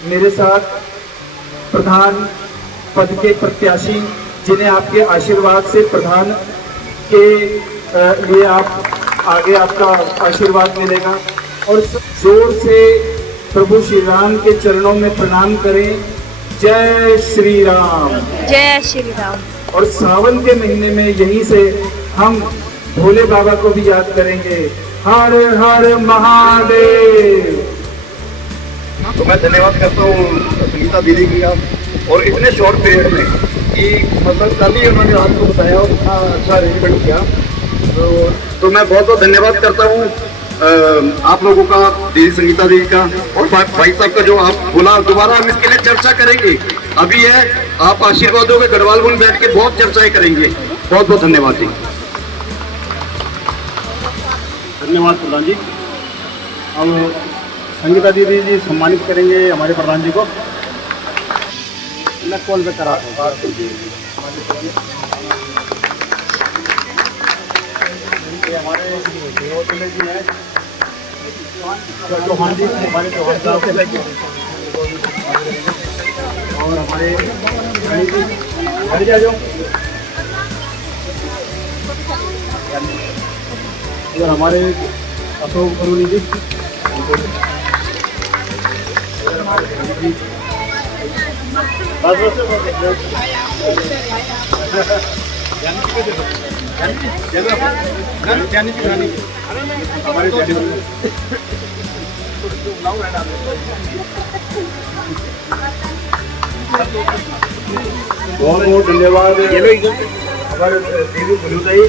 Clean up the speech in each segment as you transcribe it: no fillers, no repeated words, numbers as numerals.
मेरे साथ प्रधान पद के प्रत्याशी जिन्हें आपके आशीर्वाद से प्रधान के लिए आप आगे आपका आशीर्वाद मिलेगा। और जोर से प्रभु श्री राम के चरणों में प्रणाम करें। जय श्री राम, जय श्री राम। और सावन के महीने में यहीं से हम भोले बाबा को भी याद करेंगे। हर हर महादेव। तो मैं धन्यवाद करता हूँ संगीता दीदी का, और इतने शॉर्ट पीरियड में कि मतलब कल ही उन्होंने आपको बताया और इतना अच्छा अरेंजमेंट किया। तो मैं बहुत बहुत धन्यवाद करता हूँ आप लोगों का, दीदी संगीता दीदी का, और भाई साहब का जो आप बोला। दोबारा हम इसके लिए चर्चा करेंगे। अभी है आप आशीर्वाद दोगे, गढ़वाल में बैठ के बहुत चर्चाएं करेंगे। बहुत बहुत धन्यवाद जी। धन्यवाद प्रधान जी। हम संगीता दीदी जी सम्मानित करेंगे हमारे प्रधान जी को। मैं कॉल पे करा हमारे जी हैं चौहान जी, हमारे चौहान साहब, और हमारे जाओ और हमारे अशोक बरूनी जी, बहुत बहुत धन्यवाद। हमारे दीदी भुलुदाई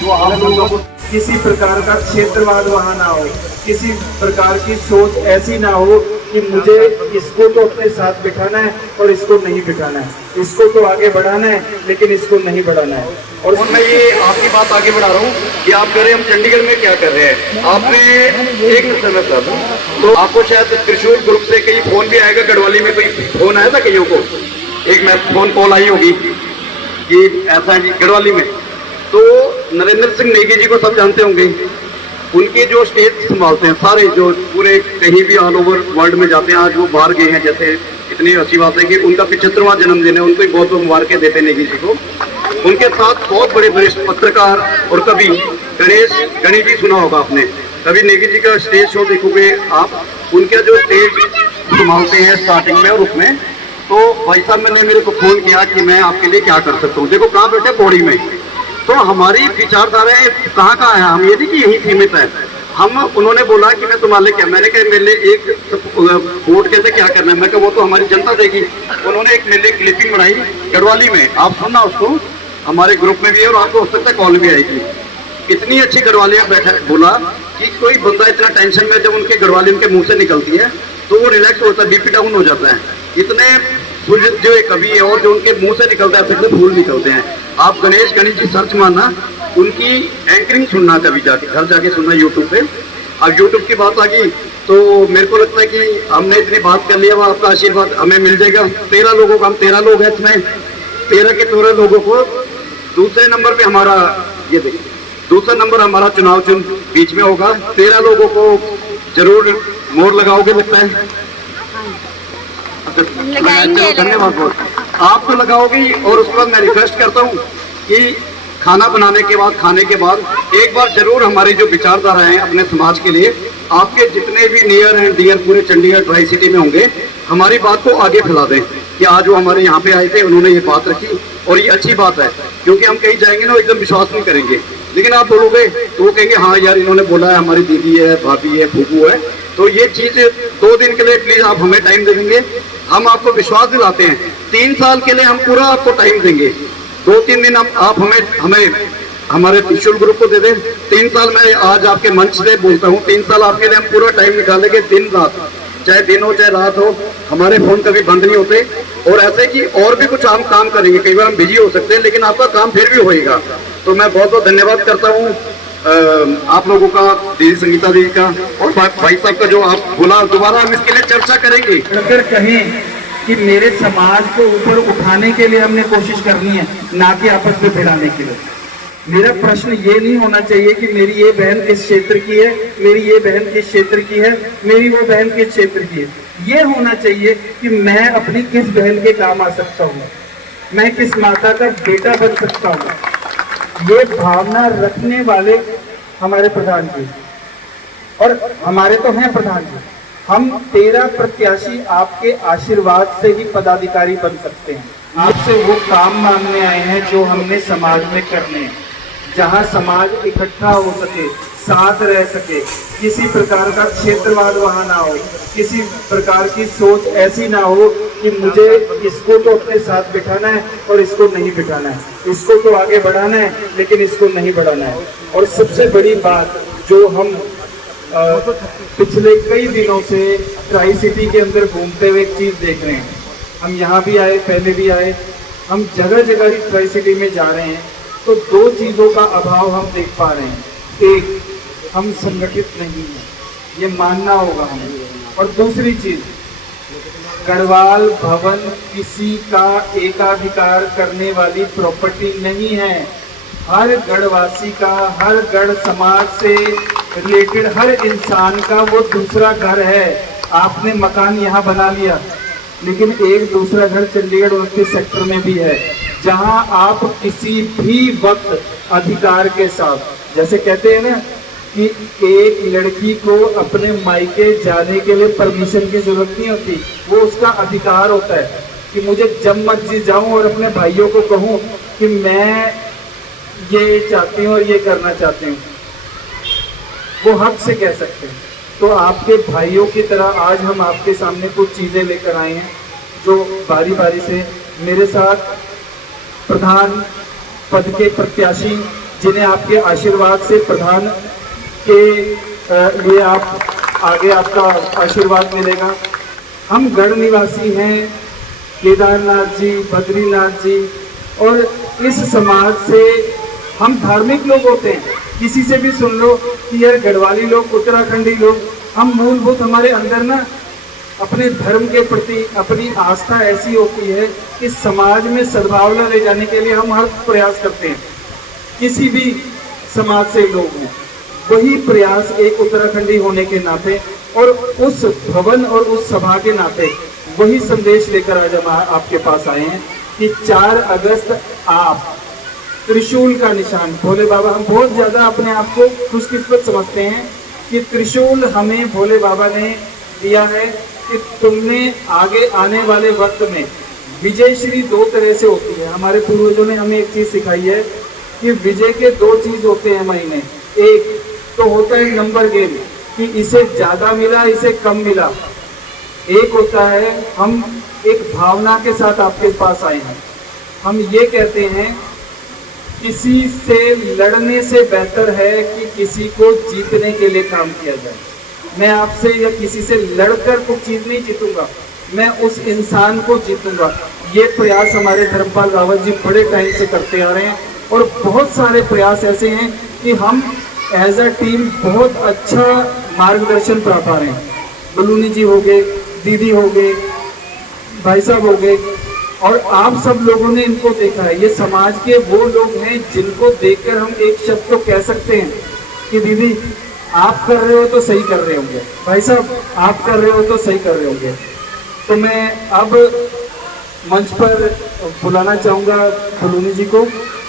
जो आप लोगों को किसी प्रकार का क्षेत्रवाद वहां ना हो, किसी प्रकार की सोच ऐसी ना हो कि मुझे इसको तो अपने साथ बिठाना है और इसको नहीं बिठाना है, इसको तो आगे बढ़ाना है लेकिन इसको नहीं बढ़ाना है। और मैं ये आपकी बात आगे बढ़ा रहा हूँ कि आप कह रहे हैं हम चंडीगढ़ में क्या कर रहे हैं। आपने एक समय तक तो आपको शायद त्रिशूल ग्रुप से कहीं फोन भी आएगा, गढ़वाली में कोई फोन आया था कईयों को, एक मैं फोन कॉल आई होगी कि ऐसा है जी गढ़वाली में। तो नरेंद्र सिंह नेगी जी को सब जानते होंगे, उनके जो स्टेज संभालते हैं सारे, जो पूरे कहीं भी ऑल ओवर वर्ल्ड में जाते हैं। आज वो बाहर गए हैं, जैसे इतनी अच्छी बात है कि उनका 75वां जन्मदिन है, उनको बहुत बहुत मुबारकें देते हैं नेगी जी को। उनके साथ बहुत बड़े वरिष्ठ पत्रकार और कवि गणेश जी सुना होगा आपने, कभी नेगी जी का स्टेज शो देखोगे आप, उनका जो स्टेज संभालते हैं स्टार्टिंग में और उसमें। तो भाई साहब मैंने मेरे को फोन किया कि मैं आपके लिए क्या कर सकता हूँ। देखो कहाँ बैठे, पौड़ी में। तो हमारी विचारधाराएं कहाँ कहाँ है, हम ये नहीं कि यही सीमित है। हम उन्होंने बोला कि मैं तुम्हारे लिए क्या, मैंने कहा मेरे लिए एक वोट कैसे क्या करना है, मैं कहा वो तो हमारी जनता देगी। उन्होंने एक मेरे लिए क्लिपिंग बनाई गढ़वाली में, आप सुनना उसको, हमारे ग्रुप में भी है और आपको हो सकता है कॉल भी आएगी। इतनी अच्छी गढ़वालियाँ बैठा बोला कि कोई बंदा इतना टेंशन में जब उनके गढ़वाली उनके मुँह से निकलती है तो वो रिलैक्स होता है, बीपी डाउन हो जाता है। इतने जो एक कवि है और जो उनके मुंह से निकलता है फिर फूल निकलते हैं। आप गणेश जी सर्च मारना, उनकी एंकरिंग सुनना, कभी जाके घर जाके सुनना यूट्यूब पे। अब यूट्यूब की बात आ गई तो मेरे को लगता है कि हमने इतनी बात कर लिया, वो आपका आशीर्वाद हमें मिल जाएगा। 13 लोगों को, हम 13 लोग हैं इसमें, 13 के 13 लोगों को दूसरे नंबर पे हमारा, ये देखिए दूसरा नंबर हमारा चुनाव चिन्ह बीच में होगा। 13 लोगों को जरूर मोहर लगाओगे लगता है, धन्यवाद बहुत। आप तो लगाओगी। और उसके बाद मैं रिक्वेस्ट करता हूँ कि खाना बनाने के बाद, खाने के बाद एक बार जरूर हमारी जो विचारधारा है अपने समाज के लिए, आपके जितने भी नियर एंड डियर पूरे चंडीगढ़ ट्राई सिटी में होंगे, हमारी बात को आगे फैला दें कि आज वो हमारे यहाँ पे आए थे, उन्होंने ये बात रखी और ये अच्छी बात है। क्योंकि हम कहीं जाएंगे ना एकदम विश्वास नहीं करेंगे, लेकिन आप बोलोगे तो वो कहेंगे हाँ यार इन्होंने बोला है, हमारी दीदी है, भाभी है, फूफू है। तो ये चीज 2 दिन के लिए प्लीज आप हमें टाइम दे देंगे, हम आपको विश्वास दिलाते हैं। 3 साल के लिए हम पूरा आपको टाइम देंगे। 2-3 दिन आप हमें हमारे त्रिशूल ग्रुप को दे दें। 3 साल मैं आज आपके मंच से बोलता हूँ, 3 साल आपके लिए हम पूरा टाइम निकालेंगे, दिन रात, चाहे दिन हो चाहे रात हो, हमारे फोन कभी बंद नहीं होते। और ऐसे कि और भी कुछ हम काम करेंगे, कई बार हम बिजी हो सकते हैं लेकिन आपका काम फिर भी होएगा। तो मैं बहुत बहुत धन्यवाद करता हूँ आप लोगों का, दीदी संगीता दीदी का और भाई साहब का जो आप बोला। दोबारा हम इसके लिए चर्चा करेंगे। अगर कहें कि मेरे समाज को ऊपर उठाने के लिए हमने कोशिश करनी है, ना कि आपस में भिड़ाने के लिए। मेरा प्रश्न ये नहीं होना चाहिए कि मेरी ये बहन किस क्षेत्र की है, मेरी ये बहन किस क्षेत्र की है, मेरी वो बहन किस क्षेत्र की है। ये होना चाहिए कि मैं अपनी किस बहन के काम आ सकता हूँ, मैं किस माता का बेटा बन सकता हूँ। ये भावना रखने वाले हमारे प्रधान जी, और हमारे तो हैं प्रधान जी। हम 13 प्रत्याशी आपके आशीर्वाद से ही पदाधिकारी बन सकते हैं। आपसे वो काम मांगने आए हैं जो हमने समाज में करने हैं, जहां समाज इकट्ठा हो सके, साथ रह सके, किसी प्रकार का क्षेत्रवाद वहां ना हो, किसी प्रकार की सोच ऐसी ना हो कि मुझे इसको तो अपने साथ बिठाना है और इसको नहीं बिठाना है, इसको तो आगे बढ़ाना है लेकिन इसको नहीं बढ़ाना है। और सबसे बड़ी बात जो हम पिछले कई दिनों से ट्राई सिटी के अंदर घूमते हुए एक चीज देख रहे हैं, हम यहाँ भी आए, पहले भी आए, हम जगह जगह ट्राई सिटी में जा रहे हैं, तो 2 चीजों का अभाव हम देख पा रहे हैं। एक, हम संगठित नहीं हैं, ये मानना होगा हमें। और दूसरी चीज, गढ़वाल भवन किसी का एकाधिकार करने वाली प्रॉपर्टी नहीं है। हर गढ़वासी का, हर गढ़ समाज से रिलेटेड हर इंसान का वो दूसरा घर है। आपने मकान यहाँ बना लिया, लेकिन एक दूसरा घर चंडीगढ़ 29 सेक्टर में भी है, जहां आप किसी भी वक्त अधिकार के साथ, जैसे कहते हैं ना कि एक लड़की को अपने मायके जाने के लिए परमिशन की जरूरत नहीं होती, वो उसका अधिकार होता है कि मुझे जब मर्जी जाऊं और अपने भाइयों को कहूं कि मैं ये चाहती हूँ और ये करना चाहती हूँ, वो हक से कह सकते हैं। तो आपके भाइयों की तरह आज हम आपके सामने कुछ चीजें लेकर आए हैं जो बारी बारी से मेरे साथ प्रधान पद के प्रत्याशी, जिन्हें आपके आशीर्वाद से प्रधान के लिए आप आगे आपका आशीर्वाद मिलेगा। हम गढ़ निवासी हैं, केदारनाथ जी, बद्रीनाथ जी, और इस समाज से हम धार्मिक लोग होते हैं। किसी से भी सुन लो कि यार गढ़वाली लोग, उत्तराखंडी लोग, हम मूलभूत हमारे अंदर ना अपने धर्म के प्रति अपनी आस्था ऐसी होती है कि समाज में सद्भावना ले जाने के लिए हम हर प्रयास करते हैं। किसी भी समाज से लोग हैं, वही प्रयास एक उत्तराखंडी होने के नाते और उस भवन और उस सभा के नाते वही संदेश लेकर आज हम आपके पास आए हैं कि 4 अगस्त आप त्रिशूल का निशान, भोले बाबा, हम बहुत ज्यादा अपने आप को खुशकिस्मत समझते हैं कि त्रिशूल हमें भोले बाबा ने दिया है कि तुमने आगे आने वाले वक्त में विजय श्री 2 तरह से होती है। हमारे पूर्वजों ने हमें एक चीज सिखाई है कि विजय के 2 चीज होते हैं महीने। एक तो होता है नंबर गेम कि इसे ज्यादा मिला, इसे कम मिला। एक होता है हम एक भावना के साथ आपके पास आए हैं, हम ये कहते हैं किसी से लड़ने से बेहतर है कि किसी को जीतने के लिए काम किया जाए। मैं आपसे या किसी से लड़कर कुछ चीज नहीं जीतूंगा, मैं उस इंसान को जीतूंगा। ये प्रयास हमारे धर्मपाल रावत जी बड़े टाइम से करते आ रहे हैं और बहुत सारे प्रयास ऐसे हैं कि हम एज अ टीम बहुत अच्छा मार्गदर्शन प्राप्त पा रहे हैं। बलूनी जी हो गए, दीदी हो गए, भाई साहब हो गए, और आप सब लोगों ने इनको देखा है। ये समाज के वो लोग हैं जिनको देखकर हम एक शब्द को कह सकते हैं कि दीदी आप कर रहे हो तो सही कर रहे होंगे, भाई साहब आप कर रहे हो तो सही कर रहे होंगे। तो मैं अब मंच पर बुलाना चाहूँगा बलूनी जी को,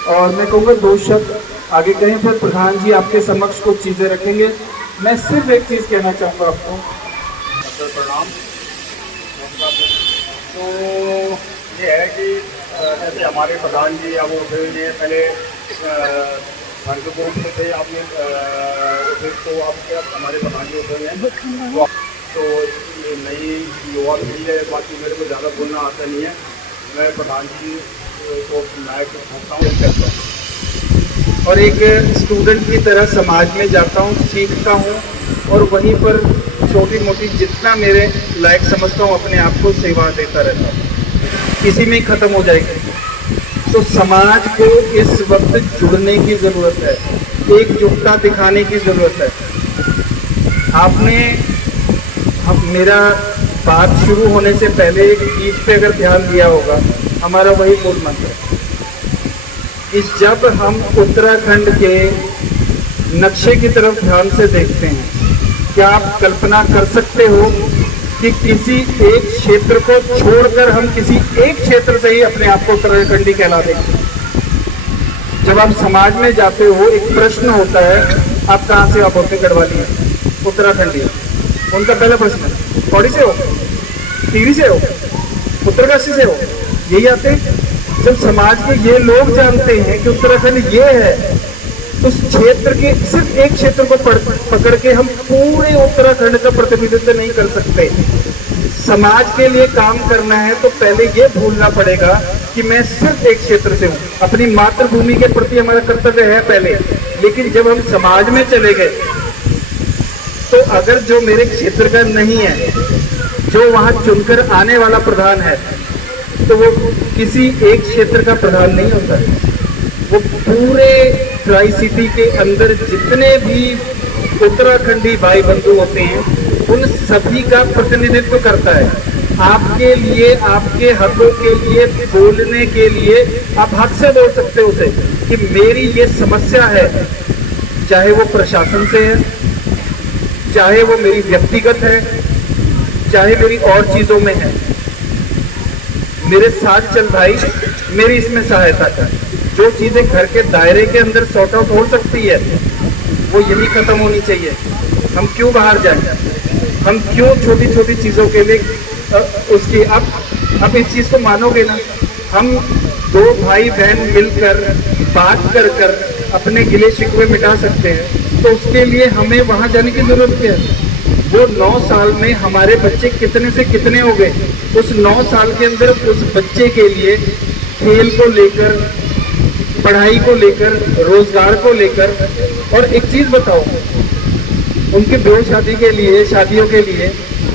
और मैं कहूँगा 2 शब्द आगे कहें, फिर प्रधान जी आपके समक्ष कुछ चीज़ें रखेंगे। मैं सिर्फ एक चीज़ कहना चाहूँगा आपको। प्रणाम। तो ये है कि जैसे हमारे प्रधान जी अब उठे पहले भारतीय ग्रुप में थे, आपने तो आपके हमारे प्रधान जी उठे हैं, तो ये नई युवा पीढ़ी है, बाकी मेरे को ज़्यादा बोलना आता नहीं है। मैं प्रधान जी को नायक समझता हूँ और एक स्टूडेंट की तरह समाज में जाता हूँ, सीखता हूँ, और वहीं पर छोटी मोटी जितना मेरे लायक समझता हूँ अपने आप को सेवा देता रहता हूँ। इसी में ख़त्म हो जाएगी। तो समाज को इस वक्त जुड़ने की ज़रूरत है, एकजुटता दिखाने की ज़रूरत है। आपने मेरा बात शुरू होने से पहले एक चीज़ पे अगर ध्यान दिया होगा, हमारा वही मूल मंत्र है कि जब हम उत्तराखंड के नक्शे की तरफ ध्यान से देखते हैं, क्या आप कल्पना कर सकते हो कि किसी एक क्षेत्र को छोड़कर हम किसी एक क्षेत्र से ही अपने आप को उत्तराखंडी कहला देंगे? जब आप समाज में जाते हो, एक प्रश्न होता है, आप कहाँ से? आप होते गढ़वाली हैं, उत्तराखंडी। उनका पहला प्रश्न, पौड़ी से हो, टिहरी से हो, उत्तरकाशी से हो, यही आते हैं। जब समाज के ये लोग जानते हैं कि उत्तराखंड ये है, उस क्षेत्र के सिर्फ एक क्षेत्र को पकड़ के हम पूरे उत्तराखंड का प्रतिनिधित्व नहीं कर सकते। समाज के लिए काम करना है तो पहले ये भूलना पड़ेगा कि मैं सिर्फ एक क्षेत्र से हूँ। अपनी मातृभूमि के प्रति हमारा कर्तव्य है पहले, लेकिन जब हम समाज में चले गए तो अगर जो मेरे क्षेत्र का नहीं है, जो वहां चुनकर आने वाला प्रधान है, तो वो किसी एक क्षेत्र का प्रधान नहीं होता है, वो पूरे ट्राई सिटी के अंदर जितने भी उत्तराखंडी भाई बंधु होते हैं उन सभी का प्रतिनिधित्व करता है। आपके लिए, आपके हकों के लिए बोलने के लिए आप हक से बोल सकते हो उसे कि मेरी ये समस्या है, चाहे वो प्रशासन से है, चाहे वो मेरी व्यक्तिगत है, चाहे मेरी और चीजों में है, मेरे साथ चल भाई, मेरी इसमें सहायता कर। जो चीजें घर के दायरे के अंदर सॉर्ट आउट हो सकती है वो यही खत्म होनी चाहिए। हम क्यों बाहर जाएं? हम क्यों छोटी छोटी चीजों के लिए उसकी अब इस चीज को मानोगे ना, हम दो भाई बहन मिलकर बात कर कर अपने गिले शिकवे मिटा सकते हैं, तो उसके लिए हमें वहां जाने की जरूरत क्या है? वो 9 साल में हमारे बच्चे कितने से कितने हो गए, उस 9 साल के अंदर उस बच्चे के लिए खेल को लेकर, पढ़ाई को लेकर, रोजगार को लेकर, और एक चीज बताओ, उनके ब्याह शादी के लिए, शादियों के लिए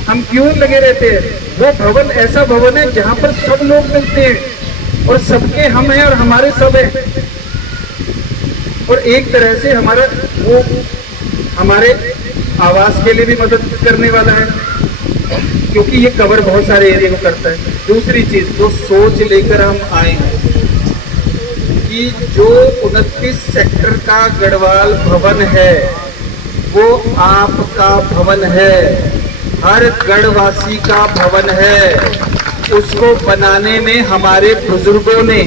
हम क्यों लगे रहते हैं? वो भवन ऐसा भवन है जहां पर सब लोग मिलते हैं और सबके हम हैं और हमारे सब हैं, और एक तरह से हमारा वो हमारे आवास के लिए भी मदद करने वाला है, क्योंकि ये कवर बहुत सारे एरिया को करता है। दूसरी चीज, वो सोच लेकर हम आए हैं कि जो 29 सेक्टर का गढ़वाल भवन है वो आपका भवन है, हर गढ़वासी का भवन है। उसको बनाने में हमारे बुजुर्गों ने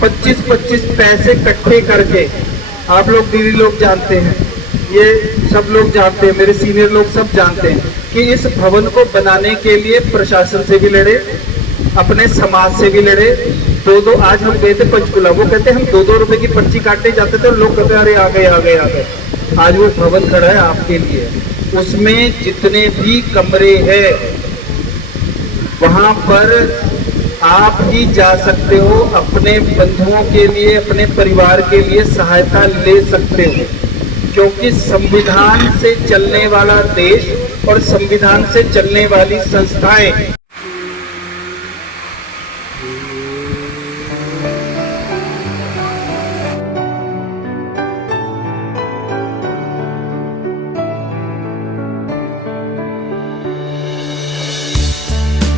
25-25 पैसे इकट्ठे करके, आप लोग दीदी लोग जानते हैं, ये सब लोग जानते हैं, मेरे सीनियर लोग सब जानते हैं कि इस भवन को बनाने के लिए प्रशासन से भी लड़े, अपने समाज से भी लड़े। दो आज हम गए थे पंचकुला, वो कहते हम 2-2 रुपए की पर्ची काटने जाते थे और लोग कहते अरे आ गए। आज वो भवन खड़ा है आपके लिए, उसमें जितने भी कमरे हैं वहां पर आप ही जा सकते हो, अपने बंधुओं के लिए, अपने परिवार के लिए सहायता ले सकते हो, क्योंकि संविधान से चलने वाला देश और संविधान से चलने वाली संस्थाएं